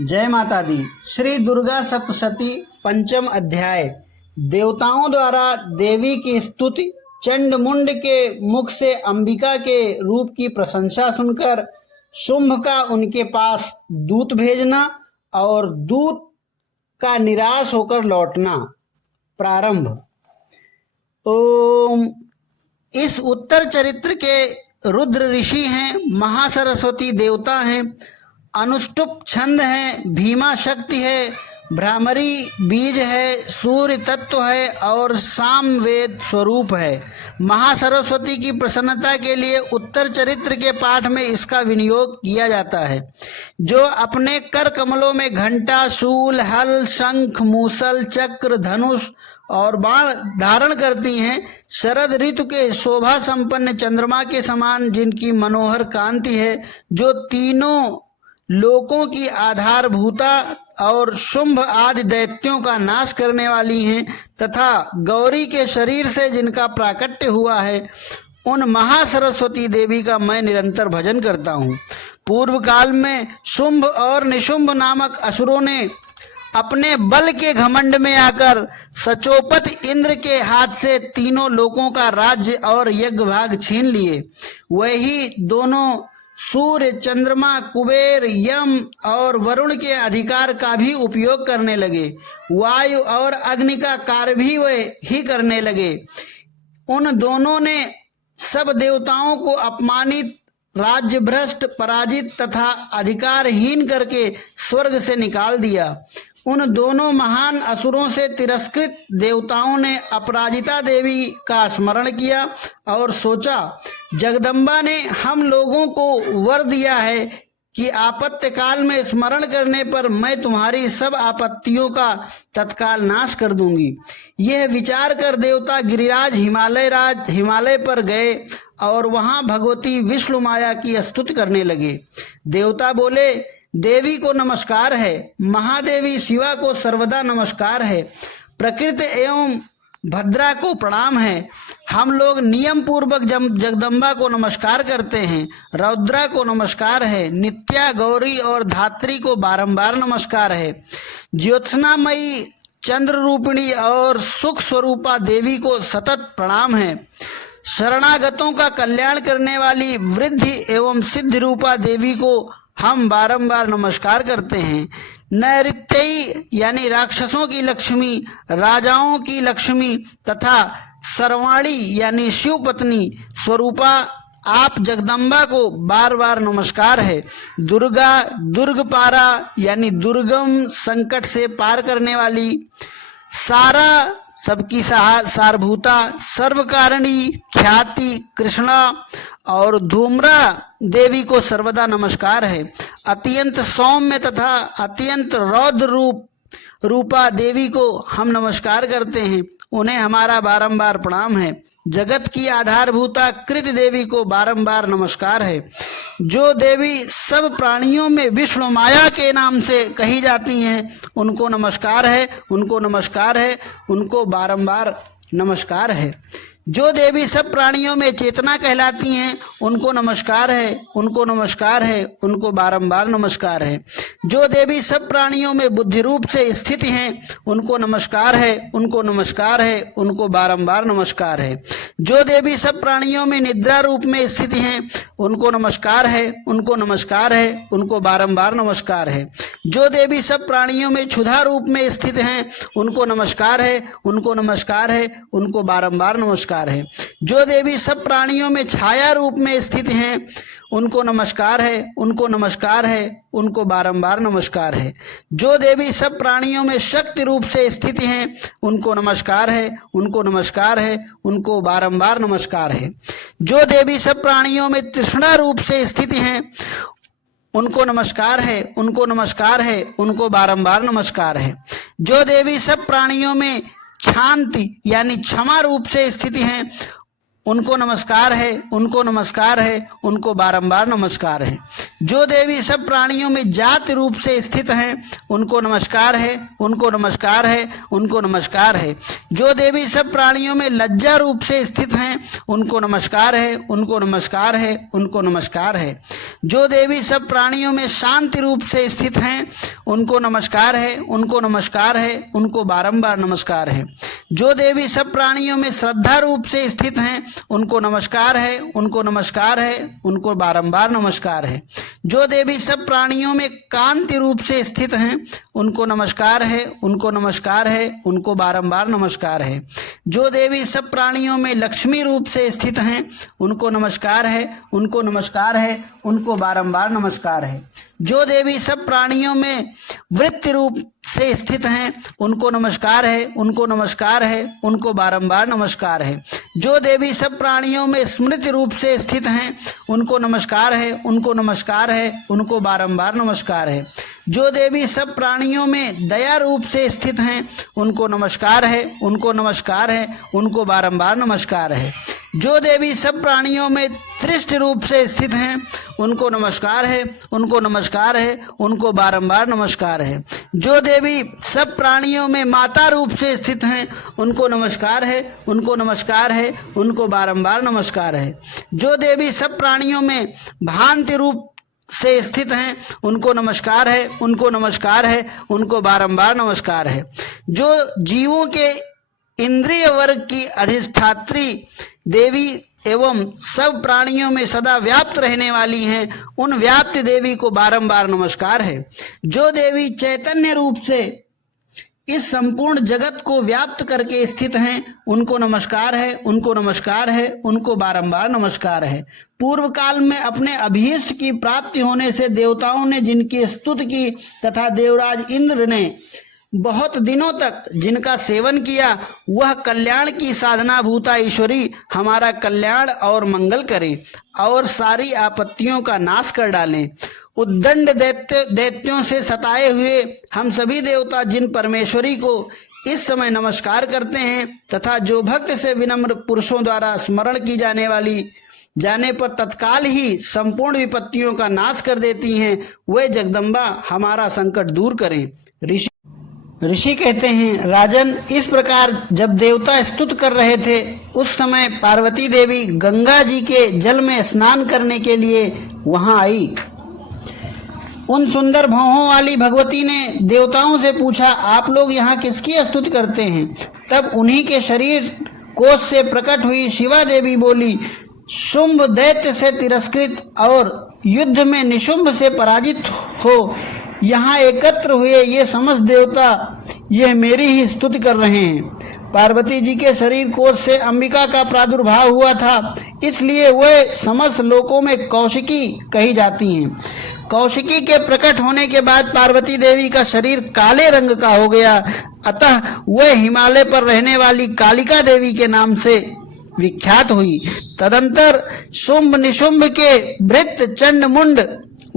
जय माता दी। श्री दुर्गा सप्तशती पंचम अध्याय। देवताओं द्वारा देवी की स्तुति। चंड मुंड के मुख से अंबिका के रूप की प्रशंसा सुनकर शुंभ का उनके पास दूत भेजना और दूत का निराश होकर लौटना। प्रारंभ। ओम। इस उत्तर चरित्र के रुद्र ऋषि हैं, महासरस्वती देवता हैं, अनुष्टुप छंद है, भीमा शक्ति है, भ्रामरी बीज है, सूर्य तत्व है और सामवेद स्वरूप है। महासरस्वती की प्रसन्नता के लिए उत्तर चरित्र के पाठ में इसका विनियोग किया जाता है। जो अपने कर कमलों में घंटा, शूल, हल, शंख, मूसल, चक्र, धनुष और बाण धारण करती हैं, शरद ऋतु के शोभा संपन्न चंद्रमा के समान जिनकी मनोहर कांति है, जो तीनों लोकों की आधारभूता और शुंभ आदि दैत्यों का नाश करने वाली हैं, तथा गौरी के शरीर से जिनका प्राकट्य हुआ है, उन महासरस्वती देवी का मैं निरंतर भजन करता हूँ। पूर्व काल में शुंभ और निशुंभ नामक असुरों ने अपने बल के घमंड में आकर सचोपत इंद्र के हाथ से तीनों लोकों का राज्य और यज्ञ भाग छीन लिए। वही दोनों सूर्य, चंद्रमा, कुबेर, यम और वरुण के अधिकार का भी उपयोग करने लगे। वायु और अग्नि का कार्य भी वे ही करने लगे। उन दोनों ने सब देवताओं को अपमानित, राज्य भ्रष्ट, पराजित तथा अधिकारहीन करके स्वर्ग से निकाल दिया। उन दोनों महान असुरों से तिरस्कृत देवताओं ने अपराजिता देवी का स्मरण किया और सोचा, जगदम्बा ने हम लोगों को वर दिया है कि आपत्ति काल में स्मरण करने पर मैं तुम्हारी सब आपत्तियों का तत्काल नाश कर दूंगी। यह विचार कर देवता गिरिराज हिमालय पर गए और वहां भगवती विष्णु माया की स्तुति करने लगे। देवता बोले, देवी को नमस्कार है, महादेवी शिवा को सर्वदा नमस्कार है, प्रकृति एवं भद्रा को प्रणाम है। हम लोग नियम पूर्वक जगदम्बा को नमस्कार करते हैं। रौद्रा को नमस्कार है, नित्या, गौरी और धात्री को बारंबार नमस्कार है। ज्योत्सनामयी, चंद्र रूपिणी और सुख स्वरूपा देवी को सतत प्रणाम है। शरणागतों का कल्याण करने वाली वृद्धि एवं सिद्धि रूपा देवी को हम बारंबार नमस्कार करते हैं। नैऋत्ययी यानी राक्षसों की लक्ष्मी, राजाओं की लक्ष्मी तथा सर्वाणी यानी शिव पत्नी स्वरूपा आप जगदम्बा को बार बार नमस्कार है। दुर्गा, दुर्गपारा यानी दुर्गम संकट से पार करने वाली, सारा सबकी सारभूता, सर्वकारिणी, ख्याति, कृष्णा और धूम्रा देवी को सर्वदा नमस्कार है। अत्यंत सौम्य तथा अत्यंत रौद्र रूपा देवी को हम नमस्कार करते हैं, उन्हें हमारा बारंबार प्रणाम है। जगत की आधारभूता कृत देवी को बारंबार नमस्कार है। जो देवी सब प्राणियों में विष्णु माया के नाम से कही जाती हैं, उनको नमस्कार है, उनको नमस्कार है, उनको बारंबार नमस्कार है। जो देवी सब प्राणियों में चेतना कहलाती हैं, उनको नमस्कार है, उनको नमस्कार है, उनको बारंबार नमस्कार है। जो देवी सब प्राणियों में बुद्धि रूप से स्थित हैं, उनको नमस्कार है, उनको नमस्कार है, उनको बारंबार नमस्कार है। जो देवी सब प्राणियों में निद्रा रूप में स्थित हैं, उनको नमस्कार है, उनको नमस्कार है, उनको बारंबार नमस्कार है। जो देवी सब प्राणियों में क्षुधा रूप में स्थित हैं, उनको नमस्कार है, उनको नमस्कार है, उनको बारंबार नमस्कार है। जो देवी सब प्राणियों में छाया रूप में स्थित हैं, उनको नमस्कार है, उनको नमस्कार है, उनको बारंबार नमस्कार है। जो देवी सब प्राणियों में शक्ति रूप से स्थित हैं, उनको नमस्कार है, उनको नमस्कार है, उनको बारंबार नमस्कार है। जो देवी सब प्राणियों में तृष्णा रूप से स्थित हैं, उनको नमस्कार है, उनको नमस्कार है, उनको बारंबार नमस्कार है। जो देवी सब प्राणियों में शांति यानी क्षमा रूप से स्थिति हैं, उनको नमस्कार है, उनको नमस्कार है, उनको बारंबार नमस्कार है। जो देवी सब प्राणियों में जात रूप से स्थित हैं, उनको नमस्कार है, उनको नमस्कार है, उनको नमस्कार है। जो देवी सब प्राणियों में लज्जा रूप से स्थित हैं, उनको नमस्कार है, उनको नमस्कार है, उनको नमस्कार है। जो देवी सब प्राणियों में शांति रूप से स्थित हैं, उनको नमस्कार है, उनको नमस्कार है, उनको बारंबार नमस्कार है। जो देवी सब प्राणियों में श्रद्धा रूप से स्थित हैं, उनको नमस्कार है, उनको नमस्कार है, उनको बारंबार नमस्कार है। जो देवी सब प्राणियों में कांति रूप से स्थित हैं, उनको नमस्कार है, उनको नमस्कार है, उनको बारंबार नमस्कार है। जो देवी सब प्राणियों में लक्ष्मी रूप से स्थित हैं, उनको नमस्कार है, उनको नमस्कार है, उनको बारंबार नमस्कार है। जो देवी सब प्राणियों में वृत्ति रूप से स्थित हैं, उनको नमस्कार है, उनको नमस्कार है, उनको बारंबार नमस्कार है। जो देवी सब प्राणियों में स्मृति रूप से स्थित हैं, उनको नमस्कार है, उनको नमस्कार है, उनको बारंबार नमस्कार है। जो देवी सब प्राणियों में दया रूप से स्थित हैं, उनको नमस्कार है, उनको नमस्कार है, उनको बारंबार नमस्कार है। जो देवी सब प्राणियों में त्रिष्ट रूप से स्थित हैं, उनको नमस्कार है, उनको नमस्कार है, उनको बारंबार नमस्कार है। जो देवी सब प्राणियों में माता रूप से स्थित हैं, उनको नमस्कार है, उनको नमस्कार है, उनको बारंबार नमस्कार है। जो देवी सब प्राणियों में भांति रूप से स्थित हैं, उनको नमस्कार है, उनको नमस्कार है, उनको बारंबार नमस्कार है। जो जीवों के इंद्रिय वर्ग की अधिष्ठात्री देवी एवं सब प्राणियों में सदा व्याप्त रहने वाली हैं, उन व्याप्त देवी को बारंबार नमस्कार है। जो देवी चैतन्य रूप से इस संपूर्ण जगत को व्याप्त करके स्थित हैं, उनको नमस्कार है, उनको नमस्कार है, उनको बारंबार नमस्कार है। पूर्व काल में अपने अभीष्ट की प्राप्ति होने से देवताओं ने जिनकी स्तुति की तथा देवराज इंद्र ने बहुत दिनों तक जिनका सेवन किया, वह कल्याण की साधना भूता ईश्वरी हमारा कल्याण और मंगल करे और सारी आपत्तियों का नाश कर डालें। उद्दंड दैत्यों से सताए हुए हम सभी देवता जिन परमेश्वरी को इस समय नमस्कार करते हैं तथा जो भक्त से विनम्र पुरुषों द्वारा स्मरण की जाने पर तत्काल ही संपूर्ण विपत्तियों का नाश कर देती हैं, वे जगदम्बा हमारा संकट दूर करें। ऋषि कहते हैं, राजन, इस प्रकार जब देवता स्तुत कर रहे थे, उस समय पार्वती देवी गंगा जी के जल में स्नान करने के लिए वहां आई। उन सुंदर भौहों वाली भगवती ने देवताओं से पूछा, आप लोग यहाँ किसकी स्तुति करते हैं? तब उन्हीं के शरीर कोश से प्रकट हुई शिवा देवी बोली, शुंभ दैत्य से तिरस्कृत और युद्ध में निशुंभ से पराजित हो यहाँ एकत्र हुए ये समस्त देवता यह मेरी ही स्तुति कर रहे हैं। पार्वती जी के शरीर कोश से अंबिका का प्रादुर्भाव हुआ था, इसलिए वह समस्त लोकों में कौशिकी कही जाती हैं। कौशिकी के प्रकट होने के बाद पार्वती देवी का शरीर काले रंग का हो गया, अतः वह हिमालय पर रहने वाली कालिका देवी के नाम से विख्यात हुई। तदंतर शुंभ निशुंभ के भृत्य चंड मुंड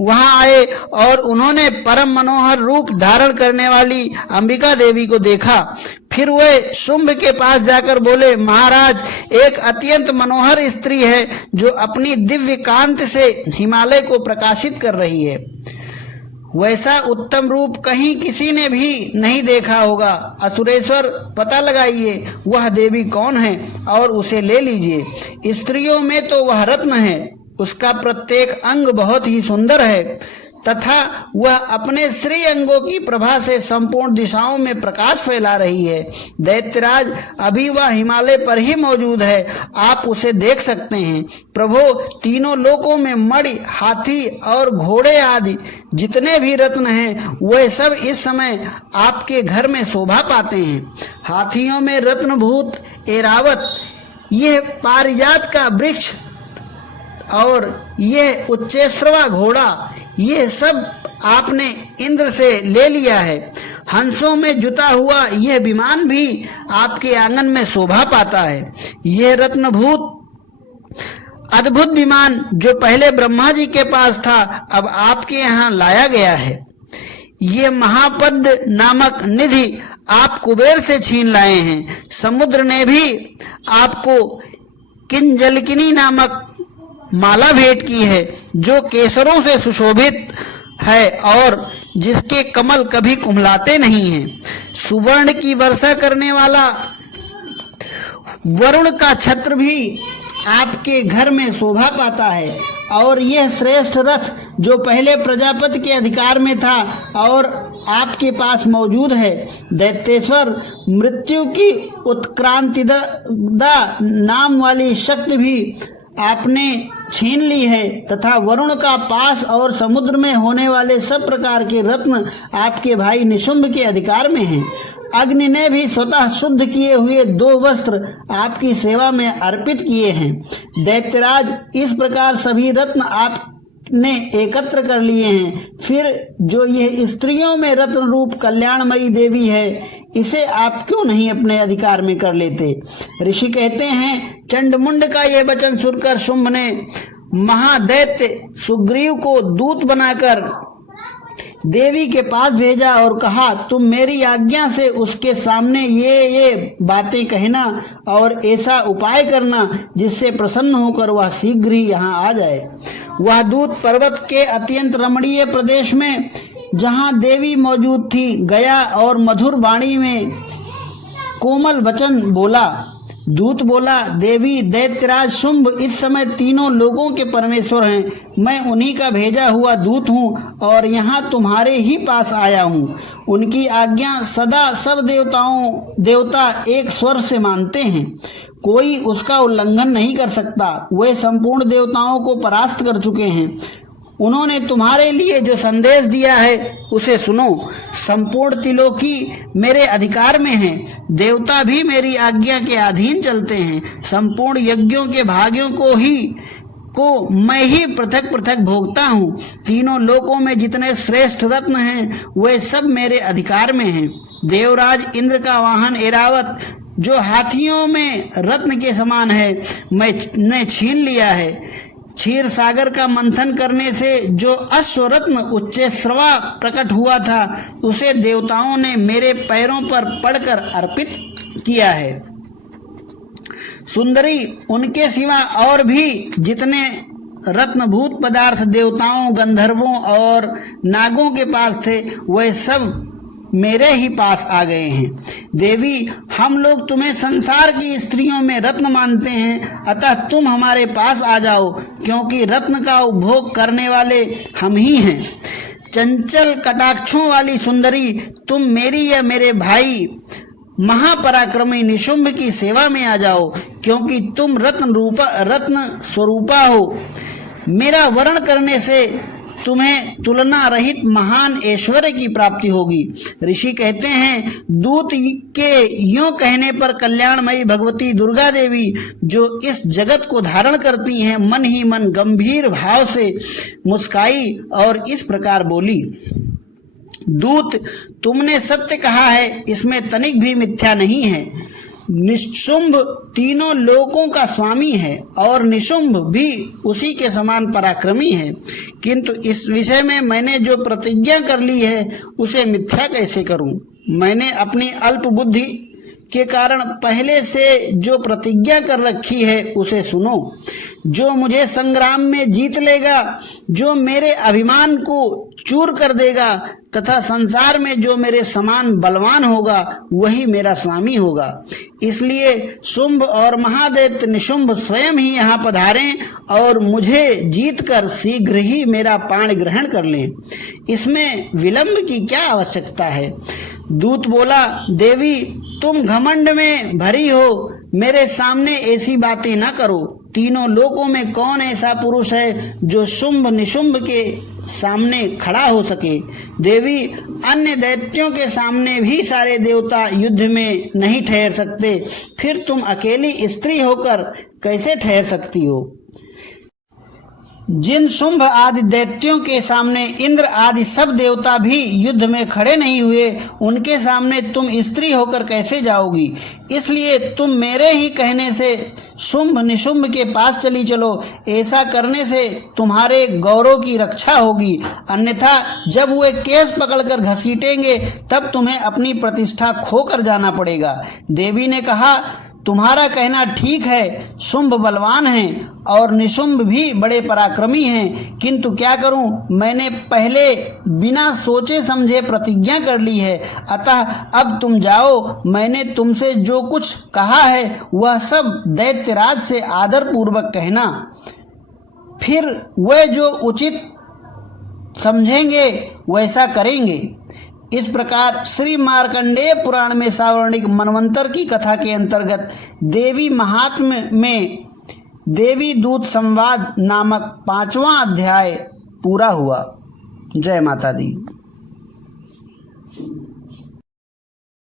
वहां आए और उन्होंने परम मनोहर रूप धारण करने वाली अंबिका देवी को देखा। फिर वे शुंभ के पास जाकर बोले, महाराज, एक अत्यंत मनोहर स्त्री है जो अपनी दिव्य कांत से हिमालय को प्रकाशित कर रही है। वैसा उत्तम रूप कहीं किसी ने भी नहीं देखा होगा। असुरेश्वर, पता लगाइए वह देवी कौन है और उसे ले लीजिए। स्त्रियों में तो वह रत्न है, उसका प्रत्येक अंग बहुत ही सुंदर है तथा वह अपने श्री अंगों की प्रभा से संपूर्ण दिशाओं में प्रकाश फैला रही है। दैत्यराज, अभी वह हिमालय पर ही मौजूद है, आप उसे देख सकते हैं। प्रभो, तीनों लोकों में मणि, हाथी और घोड़े आदि जितने भी रत्न हैं, वह सब इस समय आपके घर में शोभा पाते हैं। हाथियों में रत्नभूत ऐरावत, यह पारिजात का वृक्ष और ये उच्चैश्रवा घोड़ा, ये सब आपने इंद्र से ले लिया है। हंसों में जुता हुआ यह विमान भी आपके आंगन में शोभा पाता है। यह रत्नभूत अद्भुत विमान जो पहले ब्रह्मा जी के पास था, अब आपके यहाँ लाया गया है। ये महापद नामक निधि आप कुबेर से छीन लाए हैं। समुद्र ने भी आपको किंजलकिनी नामक माला भेंट की है, जो केसरों से सुशोभित है और जिसके कमल कभी कुम्हलाते नहीं हैं। सुवर्ण की वर्षा करने वाला वरुण का छत्र भी आपके घर में शोभा पाता है, और यह श्रेष्ठ रथ जो पहले प्रजापति के अधिकार में था और आपके पास मौजूद है। दैत्येश्वर मृत्यु की उत्क्रांतिदा नाम वाली शक्ति भी आपने छीन ली है, तथा वरुण का पास और समुद्र में होने वाले सब प्रकार के रत्न आपके भाई निशुंभ के अधिकार में हैं। अग्नि ने भी स्वतः शुद्ध किए हुए 2 वस्त्र आपकी सेवा में अर्पित किए हैं। दैत्यराज, इस प्रकार सभी रत्न आपने एकत्र कर लिए हैं। फिर जो यह स्त्रियों में रत्न रूप कल्याणमयी देवी है, इसे आप क्यों नहीं अपने अधिकार में कर लेते? ऋषि कहते हैं, चंडमुंड का यह वचन सुनकर शुंभ ने महादैत्य सुग्रीव को दूत बनाकर देवी के पास भेजा और कहा, तुम मेरी आज्ञा से उसके सामने ये बातें कहना और ऐसा उपाय करना जिससे प्रसन्न होकर वह शीघ्र ही यहाँ आ जाए। वह दूत पर्वत के अत्यंत रमणीय प्रदेश में जहाँ देवी मौजूद थी गया और मधुर वाणी में कोमल वचन बोला। दूत बोला, देवी, दैत्यराज शुंभ इस समय तीनों लोगों के परमेश्वर हैं। मैं उन्हीं का भेजा हुआ दूत हूँ और यहाँ तुम्हारे ही पास आया हूँ। उनकी आज्ञा सदा सब देवता एक स्वर से मानते हैं, कोई उसका उल्लंघन नहीं कर सकता। वे संपूर्ण देवताओं को परास्त कर चुके हैं। उन्होंने तुम्हारे लिए जो संदेश दिया है उसे सुनो। संपूर्ण त्रिलोकी मेरे अधिकार में है, देवता भी मेरी आज्ञा के अधीन चलते हैं। संपूर्ण यज्ञों के भाग्यों को मैं ही पृथक पृथक भोगता हूँ। तीनों लोकों में जितने श्रेष्ठ रत्न हैं वे सब मेरे अधिकार में हैं। देवराज इंद्र का वाहन ऐरावत जो हाथियों में रत्न के समान है, मैंने छीन लिया है। क्षीर सागर का मंथन करने से जो अश्वरत्न उच्चैश्रवा प्रकट हुआ था, उसे देवताओं ने मेरे पैरों पर पड़कर अर्पित किया है। सुंदरी, उनके सिवा और भी जितने रत्नभूत पदार्थ देवताओं, गंधर्वों और नागों के पास थे, वह सब मेरे ही पास आ गए हैं। देवी, हम लोग तुम्हें संसार की स्त्रियों में रत्न मानते हैं, अतः तुम हमारे पास आ जाओ, क्योंकि रत्न का उपभोग करने वाले हम ही हैं। चंचल कटाक्षों वाली सुंदरी, तुम मेरी या मेरे भाई महापराक्रमी निशुंभ की सेवा में आ जाओ, क्योंकि तुम रत्न स्वरूपा हो। मेरा वर्ण करने से तुम्हें तुलना रहित महान ऐश्वर्य की प्राप्ति होगी। ऋषि कहते हैं, दूत के यों कहने पर कल्याणमयी भगवती दुर्गा देवी, जो इस जगत को धारण करती हैं, मन ही मन गंभीर भाव से मुस्काई और इस प्रकार बोली, दूत, तुमने सत्य कहा है, इसमें तनिक भी मिथ्या नहीं है। निशुंभ तीनों लोकों का स्वामी है और निशुंभ भी उसी के समान पराक्रमी है, किंतु इस विषय में मैंने जो प्रतिज्ञा कर ली है उसे मिथ्या कैसे करूं? मैंने अपनी अल्प बुद्धि के कारण पहले से जो प्रतिज्ञा कर रखी है उसे सुनो। जो मुझे संग्राम में जीत लेगा, जो मेरे अभिमान को चूर कर देगा तथा संसार में जो मेरे समान बलवान होगा, वही मेरा स्वामी होगा। इसलिए शुंभ और महादैत्य निशुंभ स्वयं ही यहाँ पधारें और मुझे जीतकर शीघ्र ही मेरा पाण ग्रहण कर लें। इसमें विलंब की क्या आवश्यकता है? दूत बोला, देवी, तुम घमंड में भरी हो, मेरे सामने ऐसी बातें न करो। तीनों लोकों में कौन ऐसा पुरुष है जो शुंभ निशुंभ के सामने खड़ा हो सके? देवी, अन्य दैत्यों के सामने भी सारे देवता युद्ध में नहीं ठहर सकते, फिर तुम अकेली स्त्री होकर कैसे ठहर सकती हो? जिन शुंभ आदि दैत्यों के सामने इंद्र आदि सब देवता भी युद्ध में खड़े नहीं हुए, उनके सामने तुम स्त्री होकर कैसे जाओगी? इसलिए तुम मेरे ही कहने से शुंभ निशुंभ के पास चली चलो। ऐसा करने से तुम्हारे गौरव की रक्षा होगी, अन्यथा जब वे केस पकड़कर घसीटेंगे तब तुम्हें अपनी प्रतिष्ठा खोकर जाना पड़ेगा। देवी ने कहा, तुम्हारा कहना ठीक है, शुंभ बलवान हैं और निशुंभ भी बड़े पराक्रमी हैं, किंतु क्या करूं, मैंने पहले बिना सोचे समझे प्रतिज्ञा कर ली है। अतः अब तुम जाओ, मैंने तुमसे जो कुछ कहा है वह सब दैत्यराज से आदर पूर्वक कहना, फिर वह जो उचित समझेंगे वैसा करेंगे। इस प्रकार श्री मार्कंडेय पुराण में सावर्णिक मनवंतर की कथा के अंतर्गत देवी महात्म्य में देवी दूत संवाद नामक 5वां अध्याय पूरा हुआ। जय माता दी।